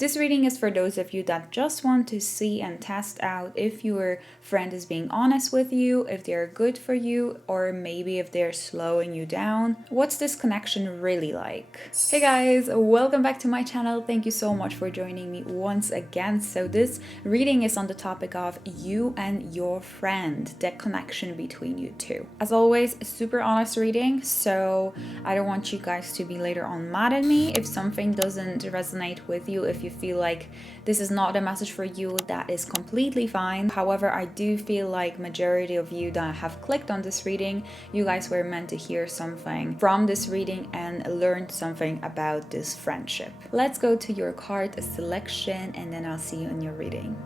This reading is for those of you that just want to see and test out if your friend is being honest with you, if they're good for you, or maybe if they're slowing you down. What's this connection really like? Hey guys, welcome back to my channel. Thank you so much for joining me once again. So this reading is on the topic of you and your friend, the connection between you two. As always, a super honest reading, so I don't want you guys to be later on mad at me if something doesn't resonate with you. If you feel like this is not a message for you, that is completely fine. However, I do feel like majority of you that have clicked on this reading, you guys were meant to hear something from this reading and learn something about this friendship. Let's go to your card selection and then I'll see you in your reading.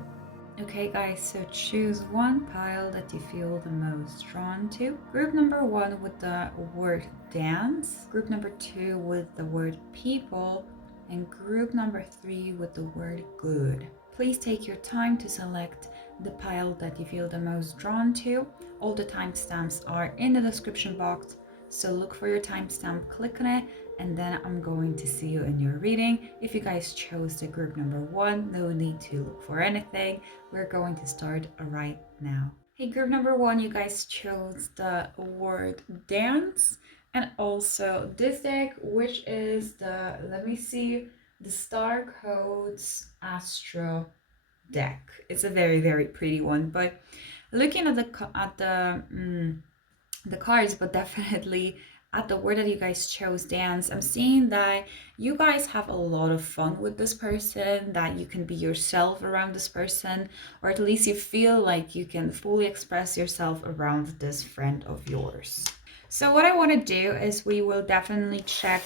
Okay guys, so choose one pile that you feel the most drawn to. Group number 1 with the word dance, group number 2 with the word people, and group number 3 with the word good. Please take your time to select the pile that you feel the most drawn to. All the timestamps are in the description box, so look for your timestamp, click on it, and then I'm going to see you in your reading. If you guys chose the group number 1, no need to look for anything. We're going to start right now. Hey, group number 1, you guys chose the word dance, and also this deck, which is the, let me see, the Star Codes Astro deck. It's a very, very pretty one, but looking at the cards, but definitely at the word that you guys chose, dance, I'm seeing that you guys have a lot of fun with this person, that you can be yourself around this person, or at least you feel like you can fully express yourself around this friend of yours. So what I want to do is we will definitely check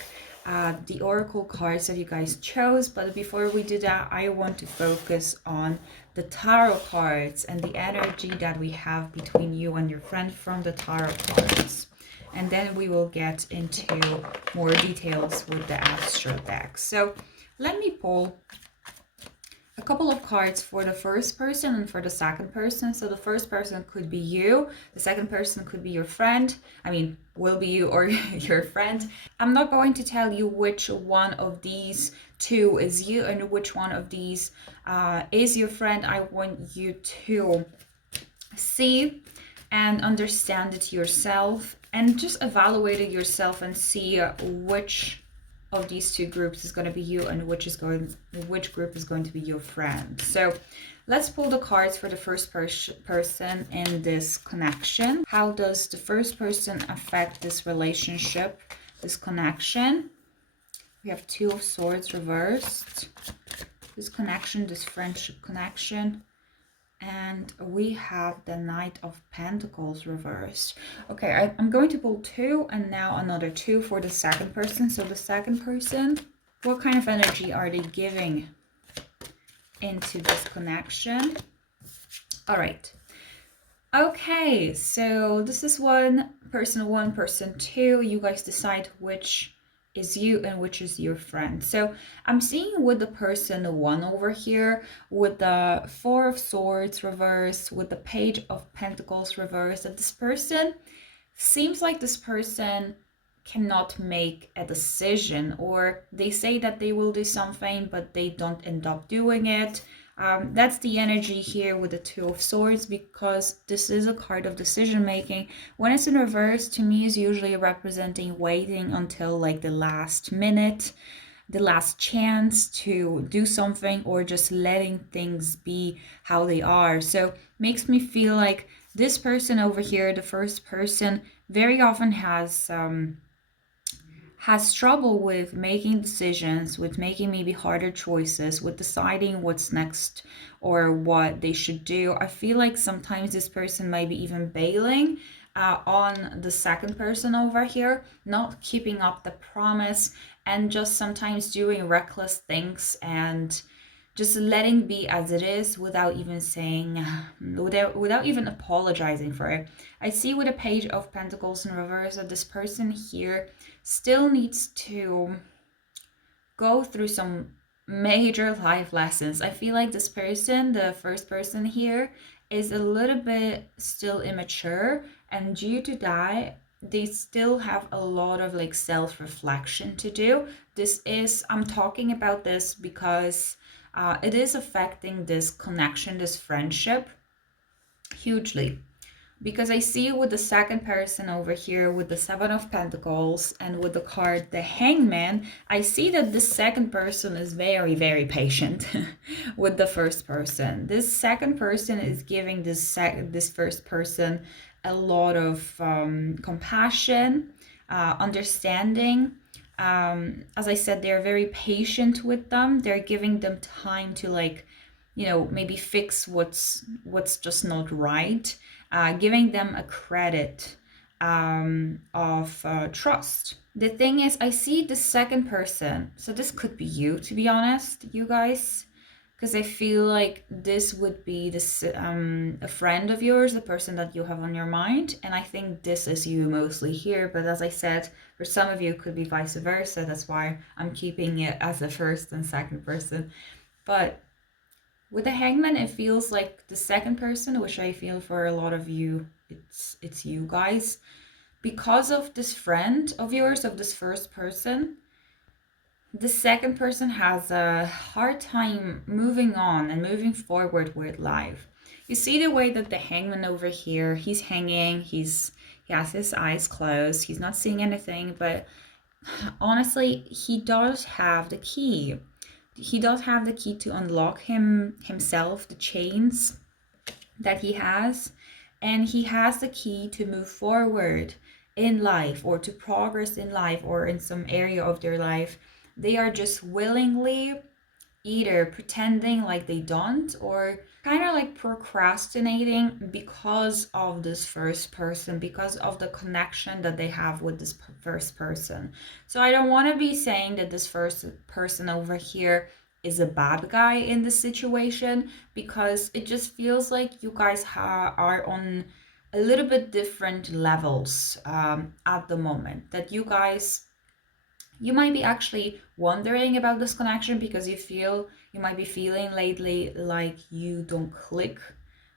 the oracle cards that you guys chose, but before we do that, I want to focus on the tarot cards and the energy that we have between you and your friend from the tarot cards. And then we will get into more details with the Astro deck. So let me pull a couple of cards for the first person and for the second person. So the first person could be you, the second person could be your friend. I mean, will be you or your friend. I'm not going to tell you which one of these two is you and which one of these is your friend. I want you to see and understand it yourself and just evaluate it yourself and see which of these two groups is going to be you and which group is going to be your friend. So let's pull the cards for the first person in this connection. How does the first person affect this relationship, this connection? We have 2 of Swords reversed, this connection, this friendship connection. And we have the Knight of Pentacles reversed. Okay, I'm going to pull 2 and now another 2 for the second person. So the second person, what kind of energy are they giving into this connection? All right. Okay, so this is one, person 2. You guys decide which is you and which is your friend. So I'm seeing with the person 1 over here, with the 4 of Swords reversed, with the Page of Pentacles reversed, that this person seems like this person cannot make a decision, or they say that they will do something but they don't end up doing it. That's the energy here with the 2 of Swords, because this is a card of decision making. When it's in reverse, to me is usually representing waiting until like the last minute, the last chance to do something, or just letting things be how they are. So makes me feel like this person over here, the first person, very often has trouble with making decisions, with making maybe harder choices, with deciding what's next or what they should do. I feel like sometimes this person might be even bailing on the second person over here, not keeping up the promise, and just sometimes doing reckless things and just letting be as it is without even saying, without even apologizing for it. I see with a Page of Pentacles in reverse that this person here still needs to go through some major life lessons. I feel like this person, the first person here, is a little bit still immature, and due to that, they still have a lot of like self-reflection to do. I'm talking about this because it is affecting this connection, this friendship hugely. Because I see with the second person over here with the Seven of Pentacles and with the card the Hangman, I see that this second person is very, very patient with the first person. This second person is giving this first person a lot of compassion, understanding. As I said, they're very patient with them. They're giving them time to, like, you know, maybe fix what's just not right. Giving them a credit of trust. The thing is, I see the second person, so this could be you, to be honest, you guys, because I feel like this would be this a friend of yours, the person that you have on your mind, and I think this is you mostly here. But as I said, for some of you it could be vice versa. That's why I'm keeping it as a first and second person. But with the Hangman, it feels like the second person, which I feel for a lot of you, it's you guys. Because of this friend of yours, of this first person, the second person has a hard time moving on and moving forward with life. You see the way that the Hangman over here, he's hanging, he has his eyes closed, he's not seeing anything, but honestly, he does have the key. He does have the key to unlock himself, the chains that he has, and he has the key to move forward in life or to progress in life or in some area of their life. They are just willingly either pretending like they don't or kind of like procrastinating because of this first person, because of the connection that they have with this first person. So I don't want to be saying that this first person over here is a bad guy in this situation, because it just feels like you guys are on a little bit different levels at the moment. That you might be actually wondering about this connection because you might be feeling lately like you don't click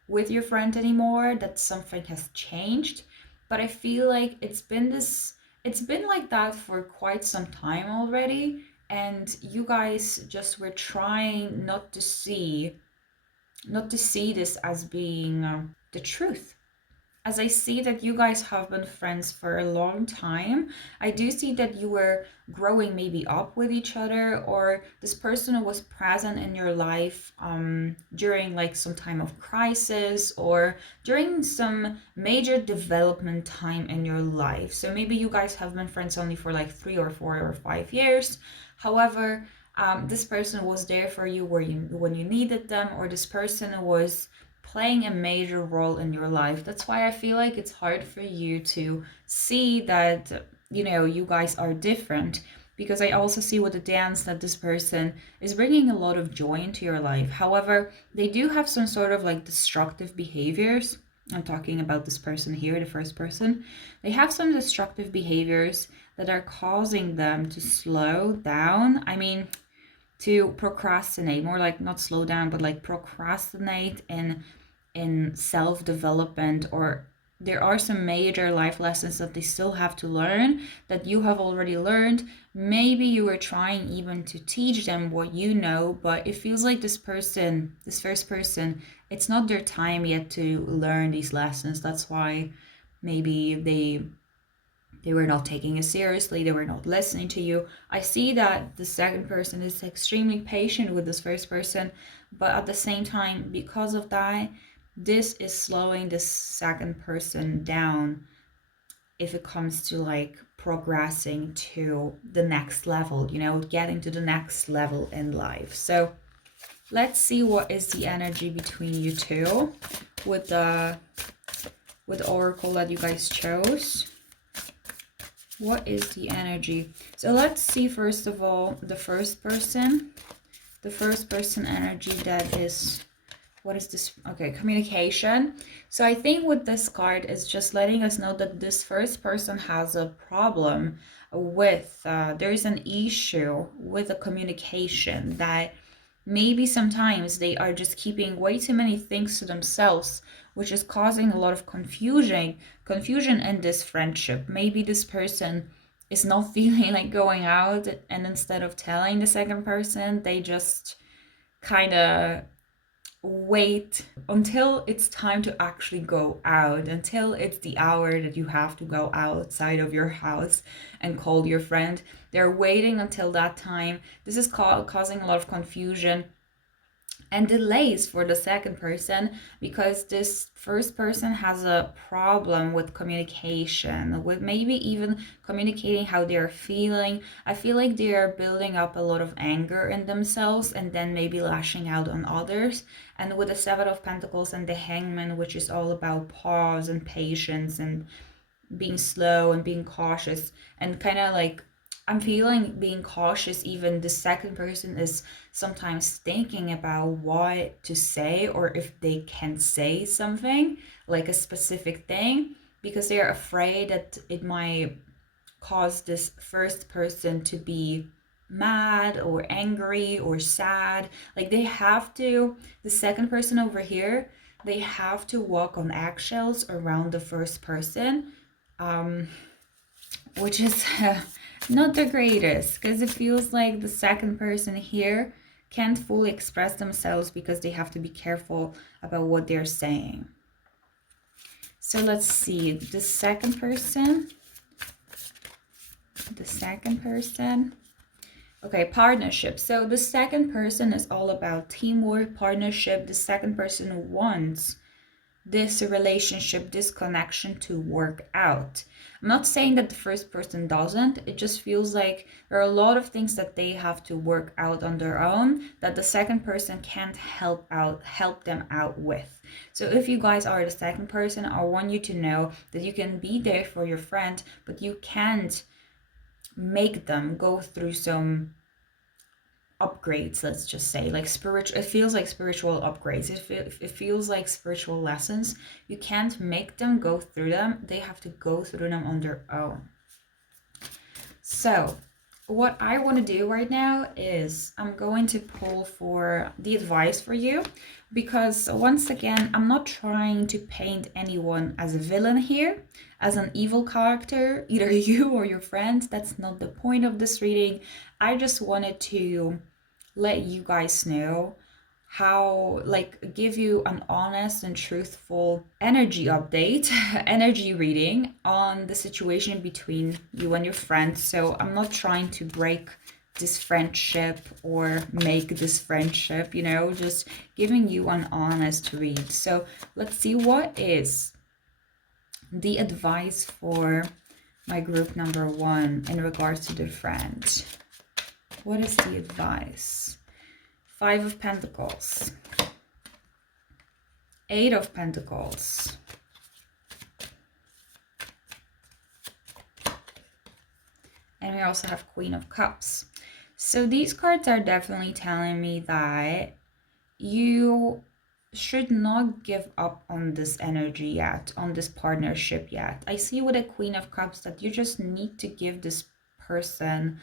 with your friend anymore, that something has changed. But I feel like it's been like that for quite some time already, and you guys just were trying not to see this as being the truth. As I see that you guys have been friends for a long time, I do see that you were growing maybe up with each other, or this person was present in your life during like some time of crisis or during some major development time in your life. So maybe you guys have been friends only for like 3 or 4 or 5 years. However, this person was there for you when you needed them, or this person was playing a major role in your life. That's why I feel like it's hard for you to see that, you know, you guys are different, because I also see with the dance that this person is bringing a lot of joy into your life. However, they do have some sort of like destructive behaviors. I'm talking about this person here, the first person. They have some destructive behaviors that are causing them to slow down. I mean, to procrastinate, more like not slow down, but like procrastinate in self-development, or there are some major life lessons that they still have to learn that you have already learned. Maybe you were trying even to teach them what you know, but it feels like this first person, it's not their time yet to learn these lessons. That's why maybe they were not taking it seriously, they were not listening to you. I see that the second person is extremely patient with this first person, but at the same time, because of that, this is slowing this second person down if it comes to like progressing to the next level, you know, getting to the next level in life. So let's see what is the energy between you two with the oracle that you guys chose. What is the energy? So let's see, first of all, the first person energy. That is, what is this? Okay, communication. So I think with this card is just letting us know that this first person has a problem with, there's an issue with the communication, that maybe sometimes they are just keeping way too many things to themselves, which is causing a lot of confusion in this friendship. Maybe this person is not feeling like going out, and instead of telling the second person, they just kind of wait until it's time to actually go out, until it's the hour that you have to go outside of your house and call your friend. They're waiting until that time. This is causing a lot of confusion and delays for the second person, because this first person has a problem with communication, with maybe even communicating how they're feeling. I feel like they're building up a lot of anger in themselves and then maybe lashing out on others. And with the Seven of Pentacles and the Hangman, which is all about pause and patience and being slow and being cautious, and kind of like, I'm feeling being cautious, even the second person is sometimes thinking about what to say, or if they can say something, like a specific thing, because they're afraid that it might cause this first person to be mad or angry or sad. Like they have to, the second person over here, they have to walk on eggshells around the first person, which is not the greatest, because it feels like the second person here can't fully express themselves because they have to be careful about what they're saying. So let's see, the second person. Okay, partnership. So the second person is all about teamwork, partnership. The second person wants this relationship, this connection to work out. I'm not saying that the first person doesn't. It just feels like there are a lot of things that they have to work out on their own that the second person can't help them out with. So if you guys are the second person, I want you to know that you can be there for your friend, but you can't make them go through some upgrades, let's just say, like spiritual. It feels like spiritual upgrades. It feels like spiritual lessons. You can't make them go through them. They have to go through them on their own. So what I want to do right now is I'm going to pull for the advice for you, because once again, I'm not trying to paint anyone as a villain here, as an evil character, either you or your friend. That's not the point of this reading. I just wanted to let you guys know how, like, give you an honest and truthful energy update, energy reading on the situation between you and your friend. So I'm not trying to break this friendship or make this friendship, you know, just giving you an honest read. So let's see, what is the advice for my group number 1 in regards to the friend? What is the advice? 5 of Pentacles, 8 of Pentacles, and we also have Queen of Cups. So these cards are definitely telling me that you should not give up on this energy yet, on this partnership yet. I see with a Queen of Cups that you just need to give this person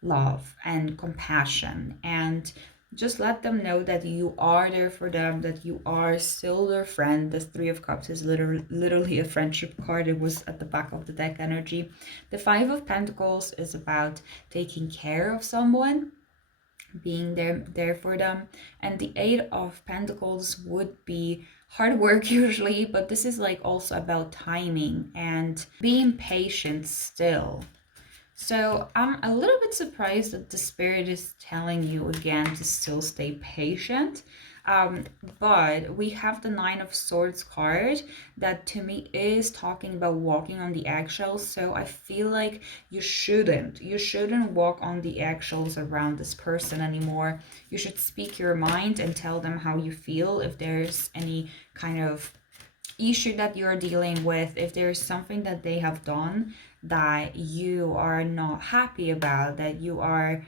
love and compassion, and just let them know that you are there for them, that you are still their friend. The 3 of Cups is literally a friendship card. It was at the back of the deck energy. The 5 of Pentacles is about taking care of someone, being there for them. And the 8 of Pentacles would be hard work usually, but this is like also about timing and being patient still. So I'm a little bit surprised that the Spirit is telling you again to still stay patient. But we have the 9 of Swords card that to me is talking about walking on the eggshells. So I feel like you shouldn't walk on the eggshells around this person anymore. You should speak your mind and tell them how you feel. If there's any kind of issue that you're dealing with, if there's something that they have done that you are not happy about, that you are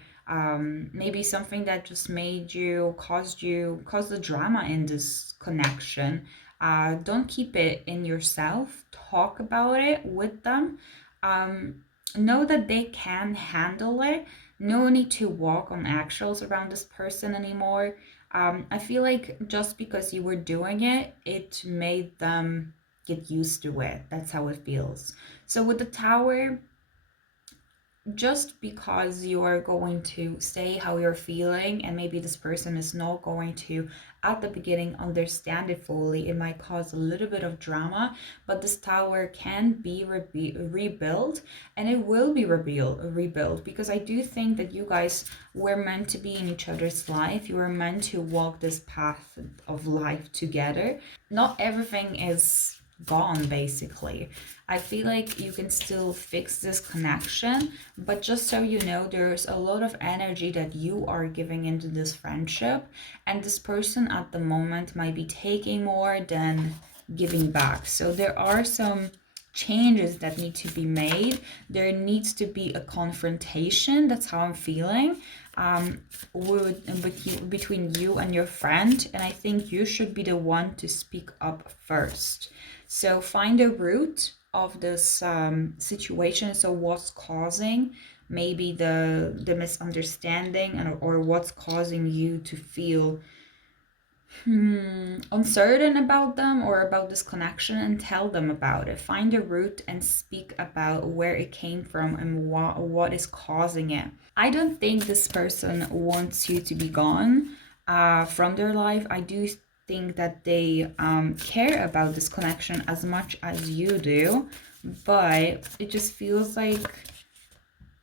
maybe something that just caused the drama in this connection, don't keep it in yourself. Talk about it with them. Know that they can handle it. No need to walk on eggshells around this person anymore. I feel like just because you were doing it, it made them get used to it. That's how it feels. So with the Tower, just because you're going to say how you're feeling, and maybe this person is not going to at the beginning understand it fully, it might cause a little bit of drama. But this tower can be rebuilt, and it will be rebuilt, because I do think that you guys were meant to be in each other's life. You were meant to walk this path of life together. Not everything is gone, basically. I feel like you can still fix this connection, but just so you know, there's a lot of energy that you are giving into this friendship, and this person at the moment might be taking more than giving back. So there are some changes that need to be made. There needs to be a confrontation. That's how I'm feeling, between you and your friend, and I think you should be the one to speak up first. So find the root of this situation. So what's causing maybe the misunderstanding, or what's causing you to feel uncertain about them or about this connection, and tell them about it. Find the root and speak about where it came from and what is causing it. I don't think this person wants you to be gone from their life. I do think that they care about this connection as much as you do, but it just feels like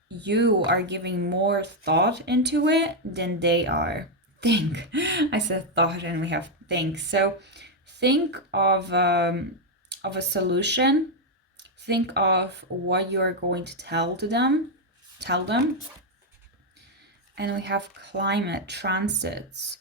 you are giving more thought into it than they are. Think. I said thought and we have think. So think of a solution. Think of what you're going to tell them. And we have climate transits.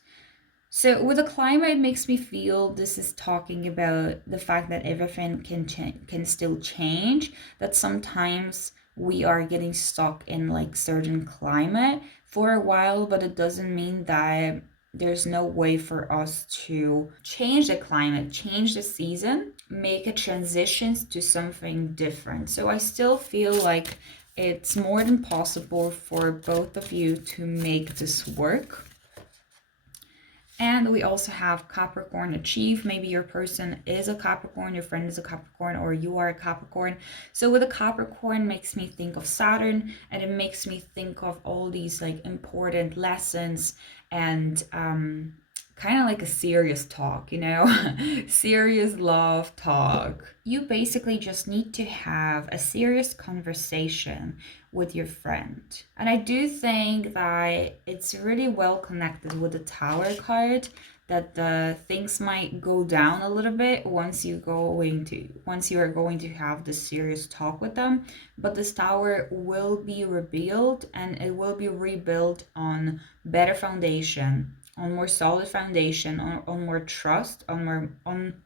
So with the climate, it makes me feel this is talking about the fact that everything can still change, that sometimes we are getting stuck in like certain climate for a while, but it doesn't mean that there's no way for us to change the climate, change the season, make a transition to something different. So I still feel like it's more than possible for both of you to make this work. And we also have Capricorn achieve. Maybe your person is a Capricorn, your friend is a Capricorn, or you are a Capricorn. So with a Capricorn makes me think of Saturn, and it makes me think of all these like important lessons and kind of like a serious talk, you know, serious love talk. You basically just need to have a serious conversation with your friend. And I do think that it's really well connected with the Tower card, that the things might go down a little bit once you are going to have this serious talk with them, but this Tower will be rebuilt, and it will be rebuilt on better foundation, on more solid foundation, on more trust, on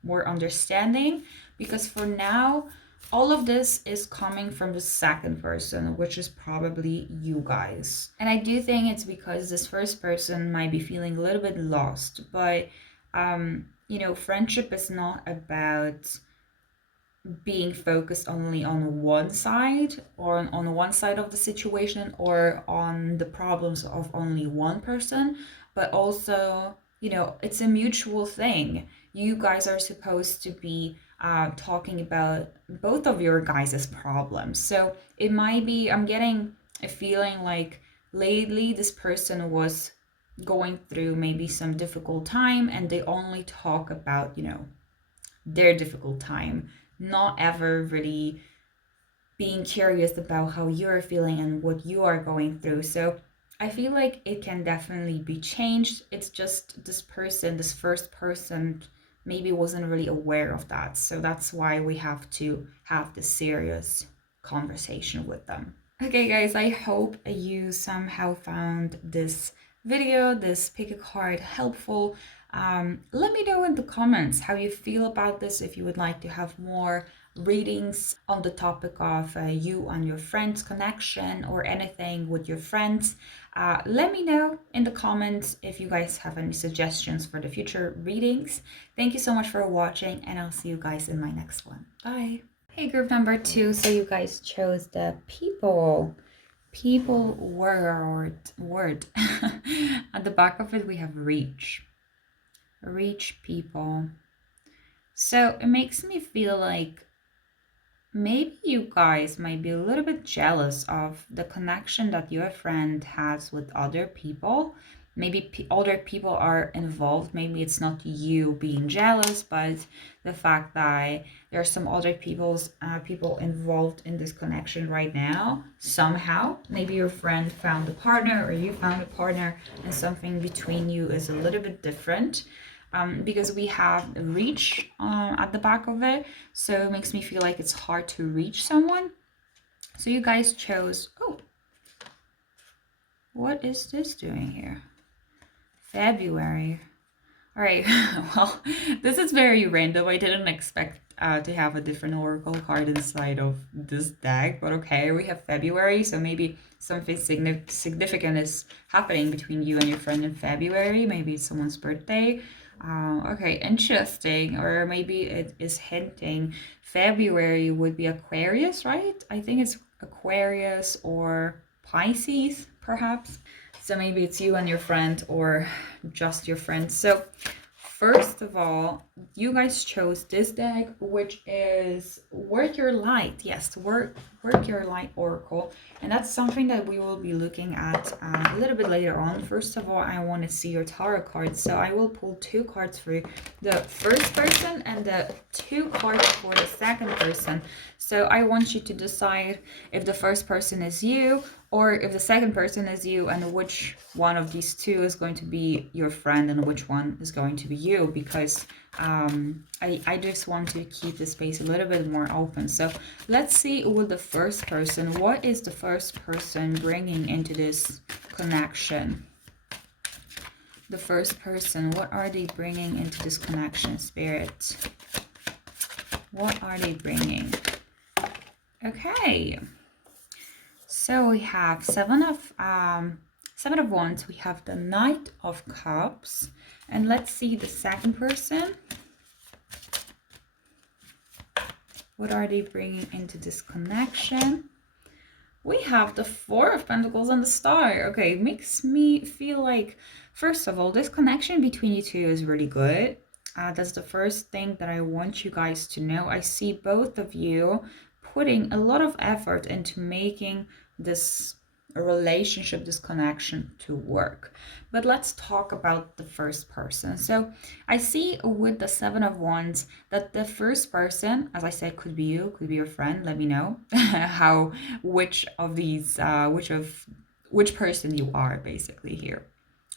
more understanding. Because for now, all of this is coming from the second person, which is probably you guys. And I do think it's because this first person might be feeling a little bit lost. But, you know, friendship is not about being focused only on one side, or on one side of the situation, or on the problems of only one person, but also, you know, it's a mutual thing. You guys are supposed to be talking about both of your guys' problems. So it might be, I'm getting a feeling like lately this person was going through maybe some difficult time, and they only talk about, you know, their difficult time, not ever really being curious about how you're feeling and what you are going through. So I feel like it can definitely be changed. It's just this person, this first person, maybe wasn't really aware of that. So that's why we have to have this serious conversation with them. Okay, guys, I hope you somehow found this video, this pick a card, helpful. Let me know in the comments how you feel about this, if you would like to have more readings on the topic of you and your friends' connection, or anything with your friends. Let me know in the comments if you guys have any suggestions for the future readings. Thank you so much for watching, and I'll see you guys in my next one. Bye. Hey, group number 2. So you guys chose the people word. At the back of it we have reach people. So it makes me feel like maybe you guys might be a little bit jealous of the connection that your friend has with other people. Maybe other people are involved. Maybe it's not you being jealous, but the fact that there are some other people involved in this connection right now somehow. Maybe your friend found a partner or you found a partner, and something between you is a little bit different. Because we have reach at the back of it, so it makes me feel like it's hard to reach someone. So you guys chose, oh, what is this doing here? February. All right, well, this is very random. I didn't expect to have a different oracle card inside of this deck, but okay, we have February, so maybe something significant is happening between you and your friend in February. Maybe it's someone's birthday. Okay, interesting. Or maybe it is hinting February would be Aquarius, right? I think it's Aquarius or Pisces, perhaps. So maybe it's you and your friend or just your friend. So first of all, you guys chose this deck, which is Work Your Light. Yes, Work Your Light Oracle. And that's something that we will be looking at a little bit later on. First of all, I want to see your tarot cards. So I will pull 2 cards for the first person and the 2 cards for the second person. So I want you to decide if the first person is you or if the second person is you, and which one of these 2 is going to be your friend and which one is going to be you, because I just want to keep the space a little bit more open. So let's see with the first person, what is the first person bringing into this connection? The first person, what are they bringing into this connection, Spirit? What are they bringing? Okay. So we have Seven of Wands, we have the Knight of Cups, and let's see the second person. What are they bringing into this connection? We have the Four of Pentacles and the Star. Okay, it makes me feel like, first of all, this connection between you 2 is really good. That's the first thing that I want you guys to know. I see both of you putting a lot of effort into making this relationship, this connection to work. But let's talk about the first person. So I see with the Seven of Wands that the first person, as I said, could be you, could be your friend. Let me know which person you are basically here.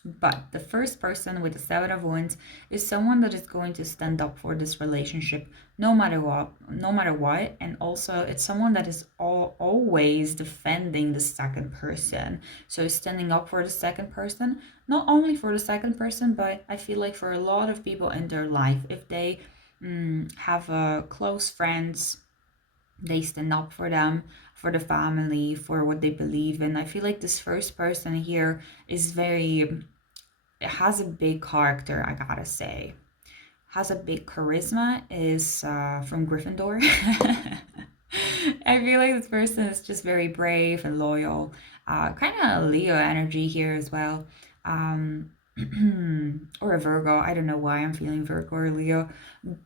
But the first person with the Seven of Wands is someone that is going to stand up for this relationship no matter what. And also it's someone that is always defending the second person. So standing up for the second person, not only for the second person, but I feel like for a lot of people in their life, if they have close friends, they stand up for them, for the family, for what they believe in. I feel like this first person here is it has a big character, I gotta say. Has a big charisma, is from Gryffindor. I feel like this person is just very brave and loyal. Kind of Leo energy here as well. Or a Virgo. I don't know why I'm feeling Virgo or Leo,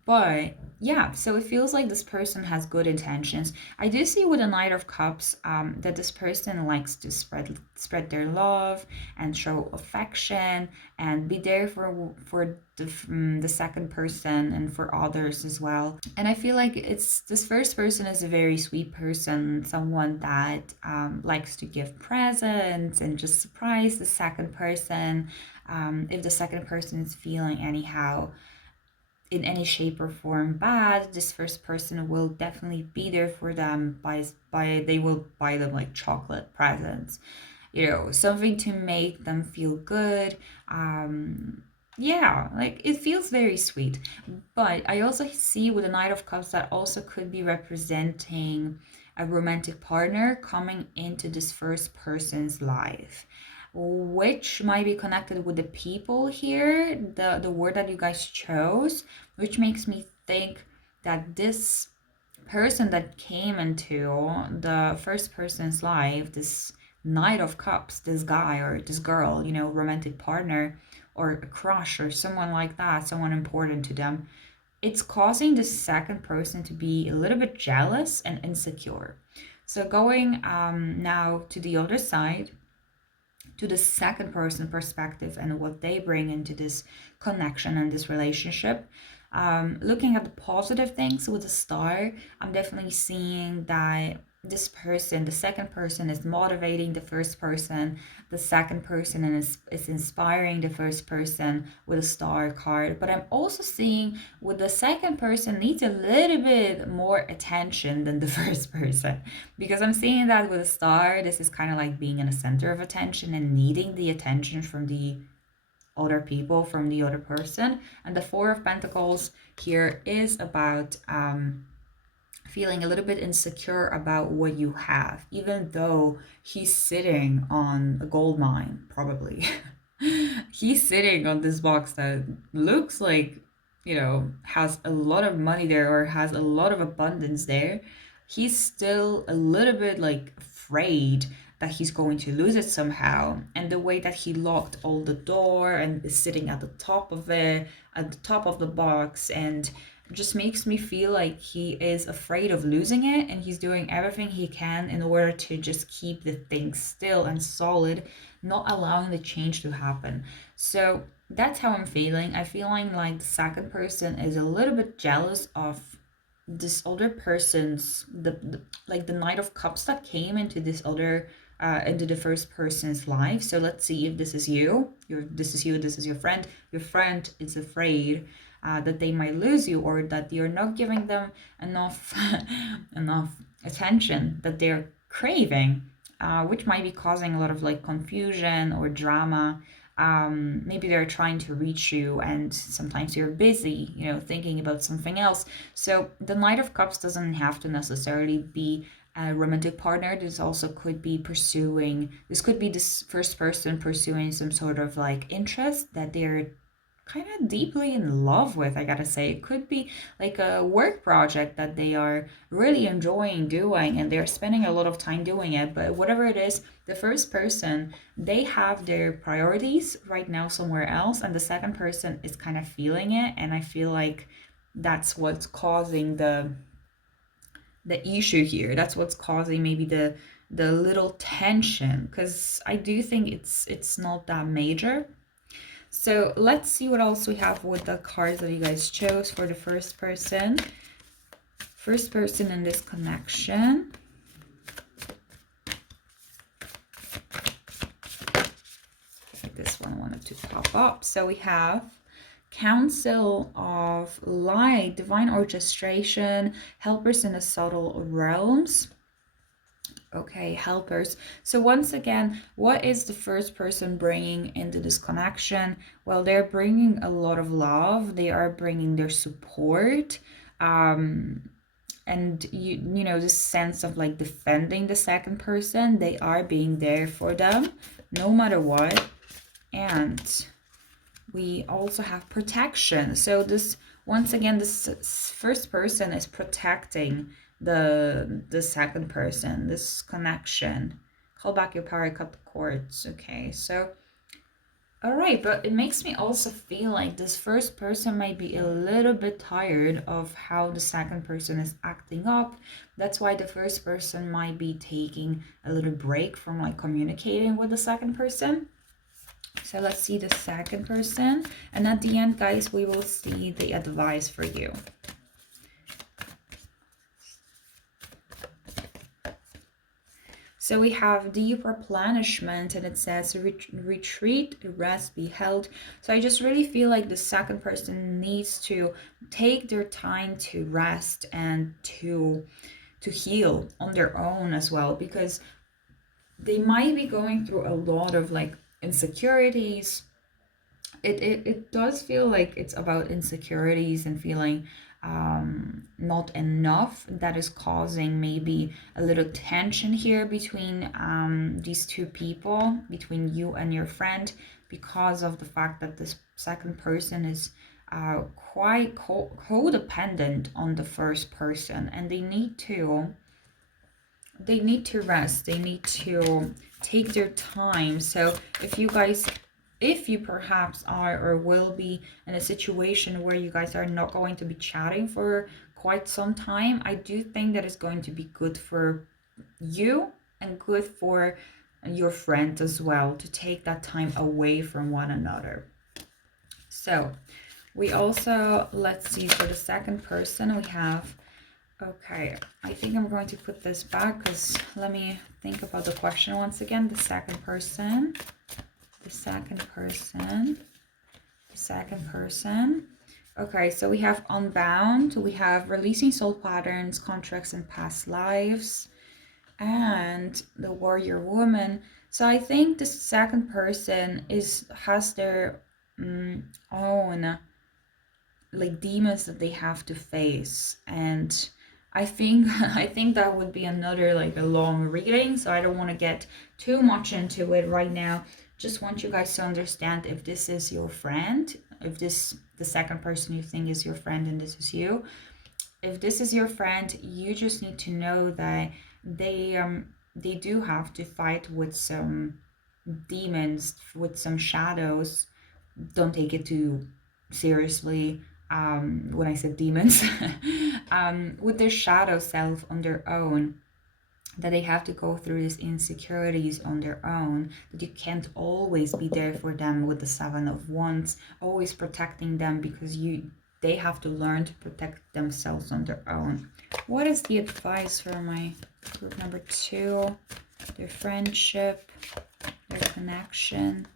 but yeah, so it feels like this person has good intentions. I do see with the Knight of Cups that this person likes to spread their love and show affection and be there for the second person and for others as well. And I feel like this first person is a very sweet person, someone that likes to give presents and just surprise the second person. If the second person is feeling anyhow in any shape or form bad, this first person will definitely be there for them. They will buy them like chocolate presents, something to make them feel good. Yeah, like it feels very sweet. But I also see with the Knight of Cups that also could be representing a romantic partner coming into this first person's life, which might be connected with the people here, the word that you guys chose, which makes me think that this person that came into the first person's life, this Knight of Cups, this guy or this girl, romantic partner or a crush or someone like that, someone important to them, it's causing the second person to be a little bit jealous and insecure. So going now to the other side, to the second person perspective and what they bring into this connection and this relationship. Looking at the positive things with the star, I'm definitely seeing that this person, the second person, is motivating the first person. The second person is inspiring the first person with a star card. But I'm also seeing with the second person needs a little bit more attention than the first person, because I'm seeing that with a star, this is kind of like being in the center of attention and needing the attention from the other people, from the other person. And the Four of Pentacles here is about feeling a little bit insecure about what you have, even though he's sitting on a gold mine, probably. He's sitting on this box that looks like, you know, has a lot of money there or has a lot of abundance there. He's still a little bit like afraid that he's going to lose it somehow. And the way that he locked all the door and is sitting at the top of it, at the top of the box, and just makes me feel like he is afraid of losing it, and he's doing everything he can in order to just keep the thing still and solid, not allowing the change to happen. So that's how I'm feeling. I'm feeling like the second person is a little bit jealous of this other person's like the Knight of Cups that came into this other into the first person's life. So let's see if this is you. This is you. This is your friend. Your friend is afraid that they might lose you, or that you're not giving them enough enough attention that they're craving, which might be causing a lot of like confusion or drama. Maybe they're trying to reach you and sometimes you're busy, you know, thinking about something else. So the Knight of Cups doesn't have to necessarily be a romantic partner. This also could be this could be this first person pursuing some sort of like interest that they're kind of deeply in love with, I gotta say. It could be like a work project that they are really enjoying doing and they're spending a lot of time doing it. But whatever it is, the first person, they have their priorities right now somewhere else, and the second person is kind of feeling it. And I feel like that's what's causing the issue here. That's what's causing maybe the little tension, because I do think it's not that major. So let's see what else we have with the cards that you guys chose for the first person. First person in this connection. This one wanted to pop up. So we have Council of Light, Divine Orchestration, Helpers in the Subtle Realms. Okay, helpers. So once again, what is the first person bringing into this connection? Well, they're bringing a lot of love. They are bringing their support. And you know, this sense of like defending the second person. They are being there for them no matter what. And we also have protection. So this, once again, this first person is protecting the second person, this connection. Call back your power, cut the cords. Okay, so all right, but it makes me also feel like this first person might be a little bit tired of how the second person is acting up. That's why the first person might be taking a little break from like communicating with the second person. So let's see the second person, and at the end, guys, we will see the advice for you. So we have deep replenishment, and it says retreat, rest, be held. So I just really feel like the second person needs to take their time to rest and to heal on their own as well, because they might be going through a lot of like insecurities. It does feel like it's about insecurities and feeling not enough, that is causing maybe a little tension here between these two people, between you and your friend, because of the fact that this second person is quite codependent on the first person, and they need to rest, they need to take their time. So if you guys if you perhaps are or will be in a situation where you guys are not going to be chatting for quite some time, I do think that it's going to be good for you and good for your friend as well to take that time away from one another. So we also, let's see, for the second person we have, okay, I think I'm going to put this back because let me think about the question once again. The second person, the second person, the second person. Okay, so we have unbound, we have releasing soul patterns, contracts, and past lives, and the warrior woman. So I think the second person has their own like demons that they have to face, and I think I think that would be another like a long reading, so I don't want to get too much into it right now. Just want you guys to understand, if this is your friend, if this the second person you think is your friend and this is you, if this is your friend, you just need to know that they do have to fight with some demons, with some shadows. Don't take it too seriously when I said demons. With their shadow self on their own, that they have to go through these insecurities on their own, that you can't always be there for them with the Seven of Wands, always protecting them, because they have to learn to protect themselves on their own. What is the advice for my group number 2? Their friendship, their connection.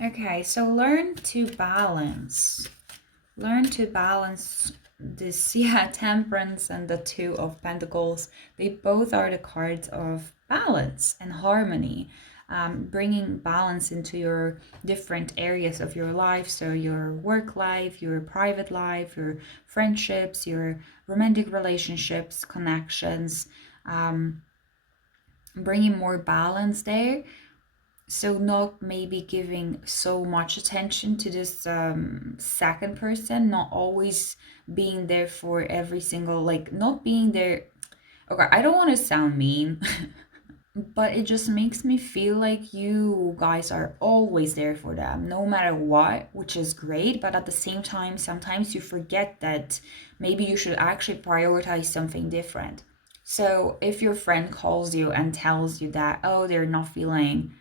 Okay, so learn to balance. Learn to balance this, Temperance and the Two of Pentacles. They both are the cards of balance and harmony. Bringing balance into your different areas of your life. So your work life, your private life, your friendships, your romantic relationships, connections. Bringing more balance there. So not maybe giving so much attention to this second person, not always being there for every single, like not being there. Okay, I don't want to sound mean, but it just makes me feel like you guys are always there for them, no matter what, which is great. But at the same time, sometimes you forget that maybe you should actually prioritize something different. So if your friend calls you and tells you that, oh, they're not feeling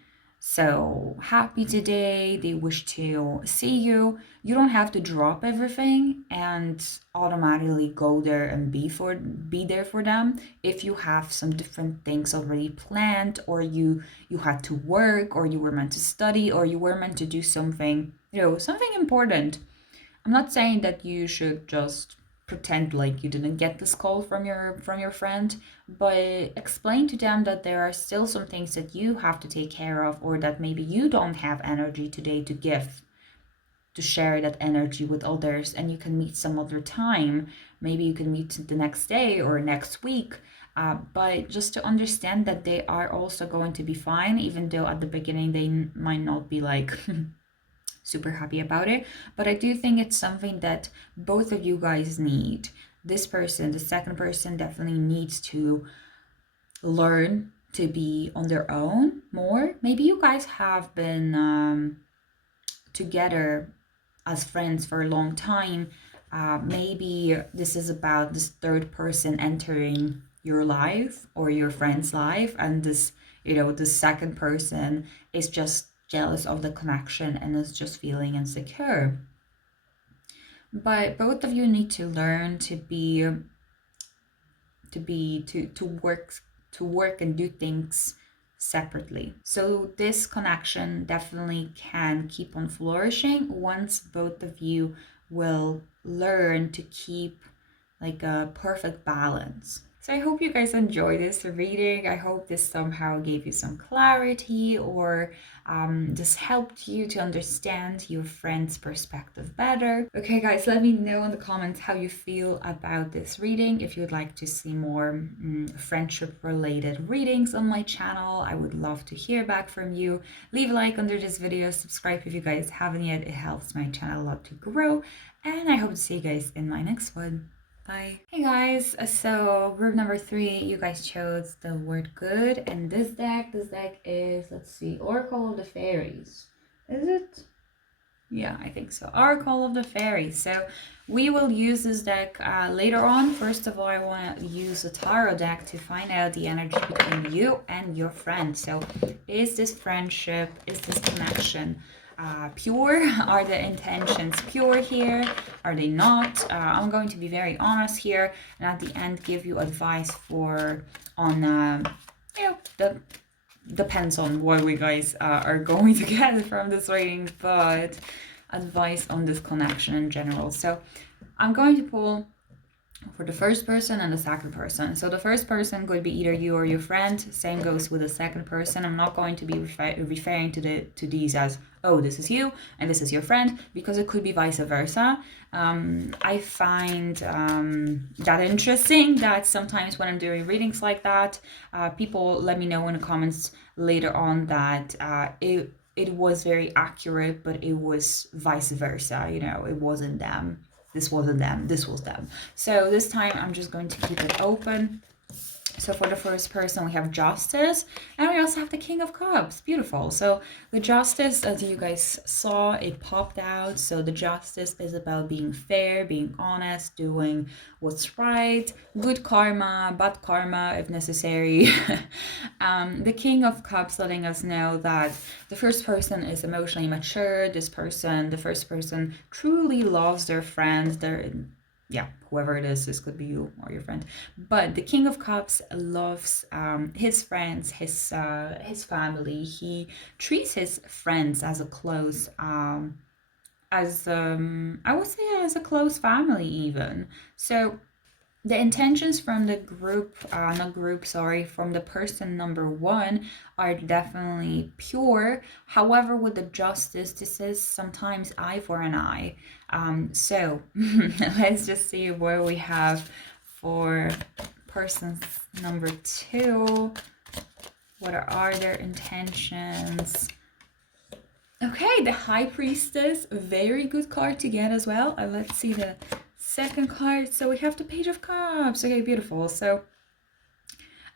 so happy today, they wish to see you, you don't have to drop everything and automatically go there and be there for them. If you have some different things already planned, or you had to work, or you were meant to study, or you were meant to do something, something important. I'm not saying that you should just pretend like you didn't get this call from your friend, but explain to them that there are still some things that you have to take care of, or that maybe you don't have energy today to give, to share that energy with others, and you can meet some other time. Maybe you can meet the next day or next week. But just to understand that they are also going to be fine, even though at the beginning they might not be like super happy about it. But I do think it's something that both of you guys need. This person, the second person, definitely needs to learn to be on their own more. Maybe you guys have been together as friends for a long time. Maybe this is about this third person entering your life or your friend's life, and this, the second person is just jealous of the connection and is just feeling insecure. But both of you need to learn to work and do things separately. So this connection definitely can keep on flourishing once both of you will learn to keep like a perfect balance. So I hope you guys enjoyed this reading. I hope this somehow gave you some clarity, or just helped you to understand your friend's perspective better. Okay guys, let me know in the comments how you feel about this reading. If you'd like to see more friendship related readings on my channel, I would love to hear back from you. Leave a like under this video, subscribe if you guys haven't yet. It helps my channel a lot to grow, and I hope to see you guys in my next one. Bye. Hey guys, so group number 3, you guys chose the word good, and this deck is, let's see, Oracle of the Fairies. Is it? Yeah, I think so. Oracle of the Fairies. So we will use this deck later on. First of all, I want to use a tarot deck to find out the energy between you and your friend. So is this friendship, is this connection pure? Are the intentions pure here? Are they not? I'm going to be very honest here, and at the end give you advice on the depends on what we guys are going to get from this reading, but advice on this connection in general. So I'm going to pull for the first person and the second person. So the first person could be either you or your friend. Same goes with the second person. I'm not going to be referring to these as, oh, this is you and this is your friend, because it could be vice versa. I find that interesting that sometimes when I'm doing readings like that, people let me know in the comments later on that it was very accurate, but it was vice versa. You know, it wasn't them. This wasn't them, this was them. So this time I'm just going to keep it open. So for the first person, we have Justice, and we also have the King of Cups. Beautiful. So the Justice, as you guys saw, it popped out. So the Justice is about being fair, being honest, doing what's right, good karma, bad karma if necessary. The King of Cups letting us know that the first person is emotionally mature. The first person truly loves their friends. Whoever it is, this could be you or your friend. But the King of Cups loves his friends, his family. He treats his friends as a close, I would say as a close family even. So the intentions from the from the person number 1 are definitely pure. However, with the Justice, this is sometimes eye for an eye. So let's just see where we have for person number 2. What are their intentions? Okay, the High Priestess, very good card to get as well. And let's see the second card. So we have the Page of Cups. Okay, beautiful. So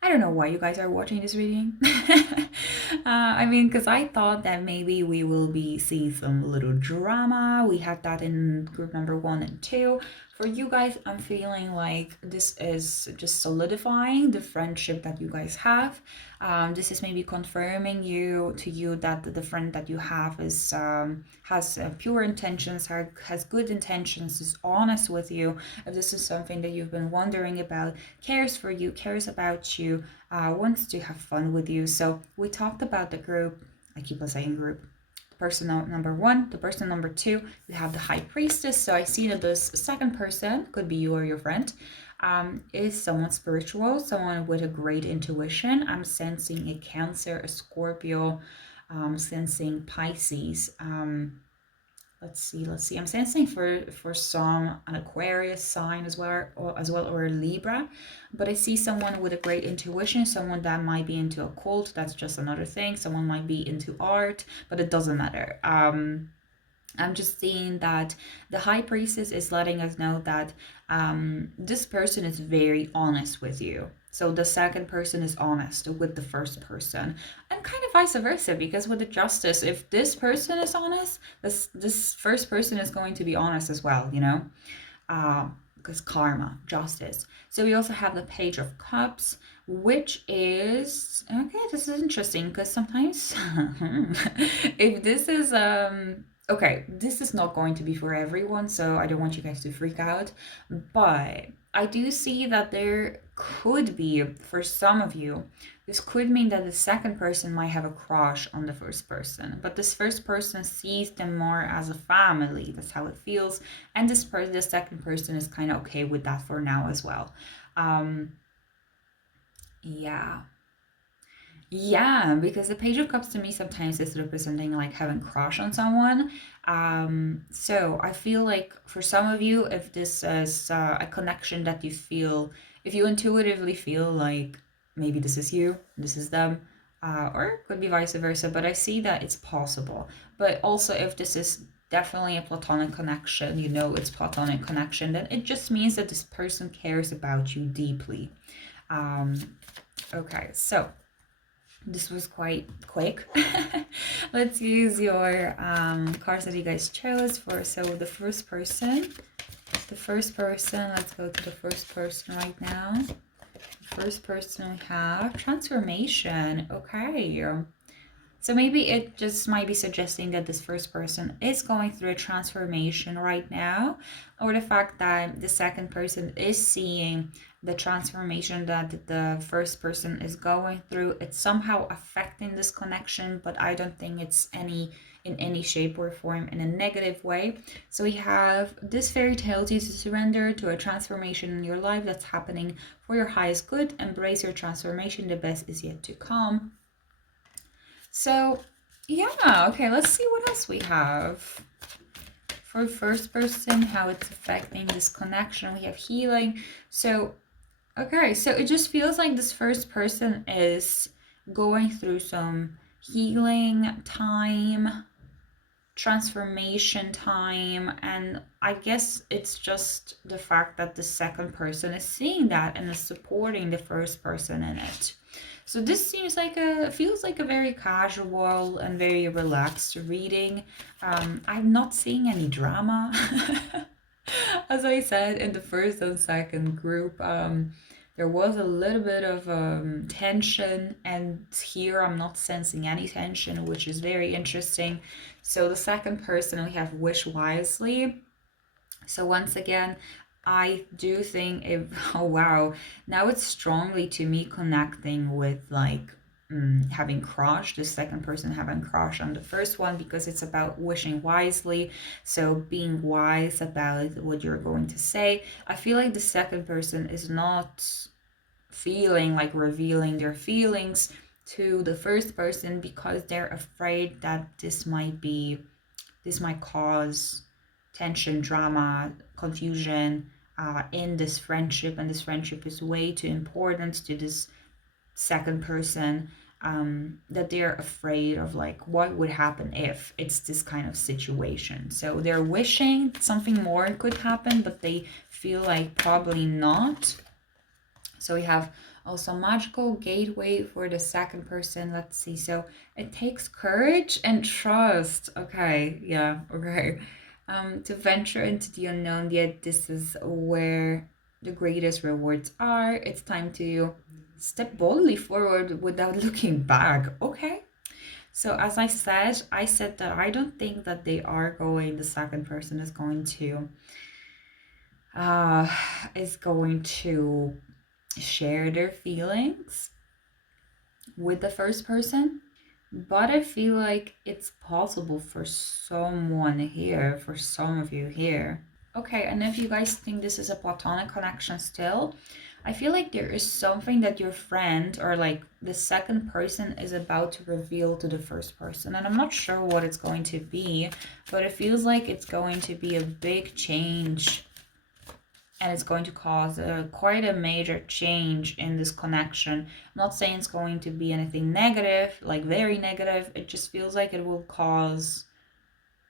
I don't know why you guys are watching this reading. I mean, because I thought that maybe we will be seeing some little drama. We had that in group number 1 and 2. For you guys, I'm feeling like this is just solidifying the friendship that you guys have. This is maybe confirming to you that the friend that you have is has pure intentions, has good intentions, is honest with you. If this is something that you've been wondering about, cares for you, cares about you, wants to have fun with you. So we talked about the group. I keep on saying group. Person number 1, the person number 2, you have the High Priestess. So I see that this second person, could be you or your friend, is someone spiritual, someone with a great intuition. I'm sensing a Cancer, a Scorpio, sensing Pisces. Let's see. I'm sensing for some an Aquarius sign as well, or a Libra. But I see someone with a great intuition, someone that might be into a cult. That's just another thing. Someone might be into art, but it doesn't matter. I'm just seeing that the High Priestess is letting us know that this person is very honest with you. So the second person is honest with the first person, and kind of vice versa, because with the Justice, if this person is honest, this first person is going to be honest as well, you know, because karma, justice. So we also have the Page of Cups, which is, okay, this is interesting, because sometimes if this is okay, this is not going to be for everyone, so I don't want you guys to freak out, but I do see that there could be, for some of you, this could mean that the second person might have a crush on the first person, but this first person sees them more as a family. That's how it feels, and the second person is kind of okay with that for now as well. Yeah, because the Page of Cups to me sometimes is representing like having crush on someone. So I feel like for some of you, if this is a connection that you feel, if you intuitively feel like maybe this is you, this is them, or it could be vice versa, but I see that it's possible. But also if this is definitely a platonic connection, you know it's platonic connection, then it just means that this person cares about you deeply. Okay, so this was quite quick. Let's use your cards that you guys chose for. So the first person, let's go to the first person right now. The first person we have transformation. Okay, so maybe it just might be suggesting that this first person is going through a transformation right now, or the fact that the second person is seeing the transformation that the first person is going through. It's somehow affecting this connection, but I don't think it's in any shape or form in a negative way. So we have this fairy tells you to surrender to a transformation in your life that's happening for your highest good. Embrace your transformation. The best is yet to come. So yeah, okay, let's see what else we have. For first person, how it's affecting this connection. We have healing. So, okay, so it just feels like this first person is going through some healing time, transformation time, and I guess it's just the fact that the second person is seeing that and is supporting the first person in it. So this feels like a very casual and very relaxed reading. I'm not seeing any drama. As I said in the first and second group, there was a little bit of tension, and here I'm not sensing any tension, which is very interesting. So the second person, we have wish wisely. So once again, I do think oh wow, now it's strongly to me connecting with like having crush, the second person having crush on the first one, because it's about wishing wisely. So being wise about what you're going to say. I feel like the second person is not feeling like revealing their feelings to the first person because they're afraid that this might cause tension, drama, confusion in this friendship, and this friendship is way too important to this second person, that they're afraid of like what would happen if it's this kind of situation. So they're wishing something more could happen, but they feel like probably not. So we have also magical gateway for the second person. Let's see. So it takes courage and trust. Okay, yeah, okay. To venture into the unknown, yet this is where the greatest rewards are. It's time to step boldly forward without looking back. Okay. So as I said that I don't think that the second person is going to share their feelings with the first person, but I feel like it's possible for someone here, for some of you here. Okay, and if you guys think this is a platonic connection still, I feel like there is something that your friend or like the second person is about to reveal to the first person, and I'm not sure what it's going to be, but it feels like it's going to be a big change, and it's going to cause quite a major change in this connection. I'm not saying it's going to be anything negative, like very negative. It just feels like it will cause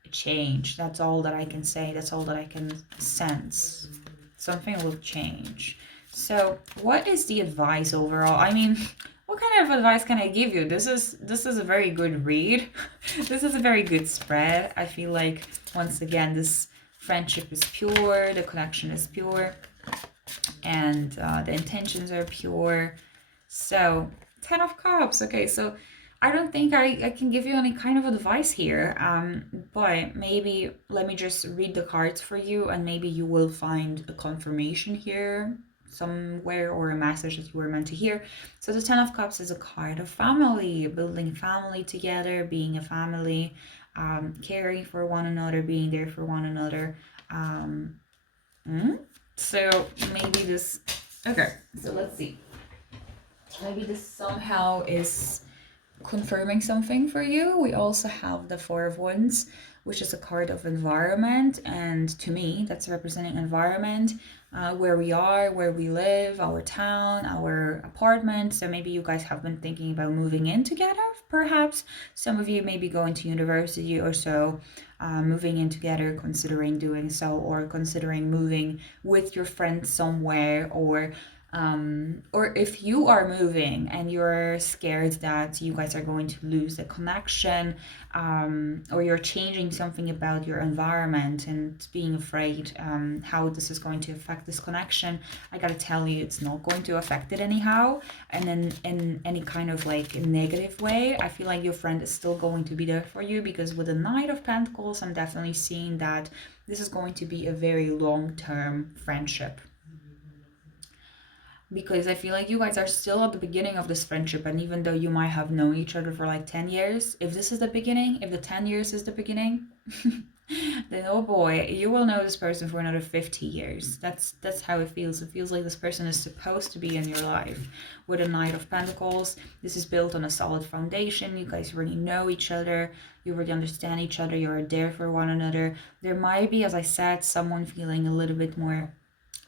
a change. That's all that I can say. That's all that I can sense. Something will change. So what is the advice overall? I mean, what kind of advice can I give you? This is a very good read. This is a very good spread. I feel like, once again, this friendship is pure, the connection is pure, and the intentions are pure. So 10 of Cups. Okay, so I don't think I can give you any kind of advice here, but maybe let me just read the cards for you, and maybe you will find a confirmation here somewhere, or a message that you were meant to hear. So the 10 of Cups is a card of family, building a family together, being a family, caring for one another, being there for one another. So maybe this, okay, so let's see. Maybe this somehow is confirming something for you. We also have the Four of Wands, which is a card of environment. And to me, that's representing environment, where we are, where we live, our town, our apartment. So maybe you guys have been thinking about moving in together, perhaps. Some of you may be going to university or so, moving in together, considering doing so, or considering moving with your friends somewhere, or if you are moving and you're scared that you guys are going to lose the connection, or you're changing something about your environment and being afraid how this is going to affect this connection, I gotta tell you, it's not going to affect it anyhow. And then in any kind of like negative way, I feel like your friend is still going to be there for you, because with the Knight of Pentacles, I'm definitely seeing that this is going to be a very long-term friendship. Because I feel like you guys are still at the beginning of this friendship, and even though you might have known each other for like 10 years, if this is the beginning, if the 10 years is the beginning, then oh boy, you will know this person for another 50 years. That's how it feels. It feels like this person is supposed to be in your life. With a Knight of Pentacles, this is built on a solid foundation. You guys really know each other. You really understand each other. You're there for one another. There might be, as I said, someone feeling a little bit more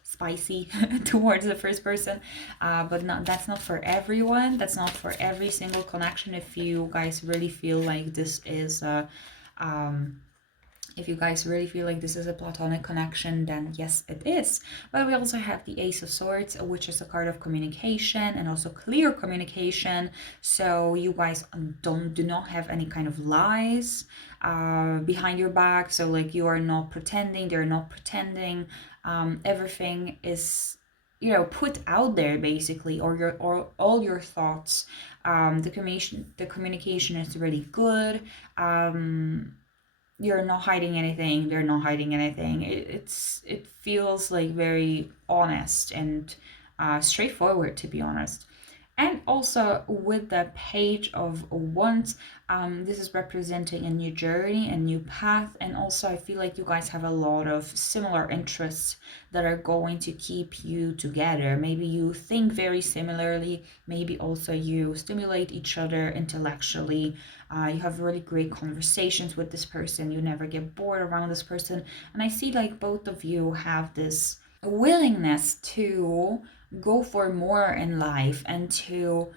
spicy towards the first person, but that's not for everyone. That's not for every single connection. If you guys really feel like this is if you guys really feel like this is a platonic connection, then yes, it is. But we also have the Ace of Swords, which is a card of communication and also clear communication. So you guys do not have any kind of lies behind your back. So like you are not pretending, they're not pretending. Everything is, you know, put out there basically, or all your thoughts. The communication is really good. You're not hiding anything, they're not hiding anything. It feels like very honest and straightforward, to be honest. And also with the Page of Wands, this is representing a new journey, a new path. And also I feel like you guys have a lot of similar interests that are going to keep you together. Maybe you think very similarly, maybe also you stimulate each other intellectually. You have really great conversations with this person. You never get bored around this person. And I see like both of you have this willingness to go for more in life and to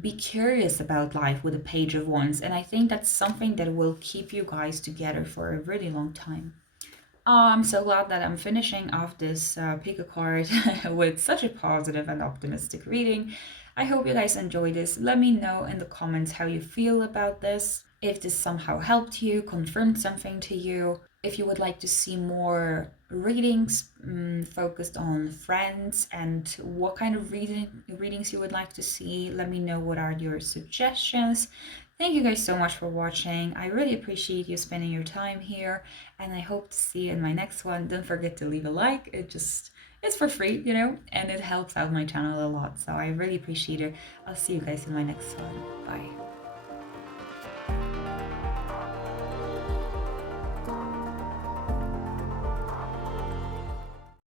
be curious about life with a Page of Wands. And I think that's something that will keep you guys together for a really long time. I'm so glad that I'm finishing off this pick a card with such a positive and optimistic reading. I hope you guys enjoyed this. Let me know in the comments how you feel about this. If this somehow helped you, confirmed something to you. If you would like to see more readings focused on friends, and what kind of readings you would like to see, let me know what are your suggestions. Thank you guys so much for watching. I really appreciate you spending your time here, and I hope to see you in my next one. Don't forget to leave a like. It's for free, you know, and it helps out my channel a lot. So I really appreciate it. I'll see you guys in my next one. Bye.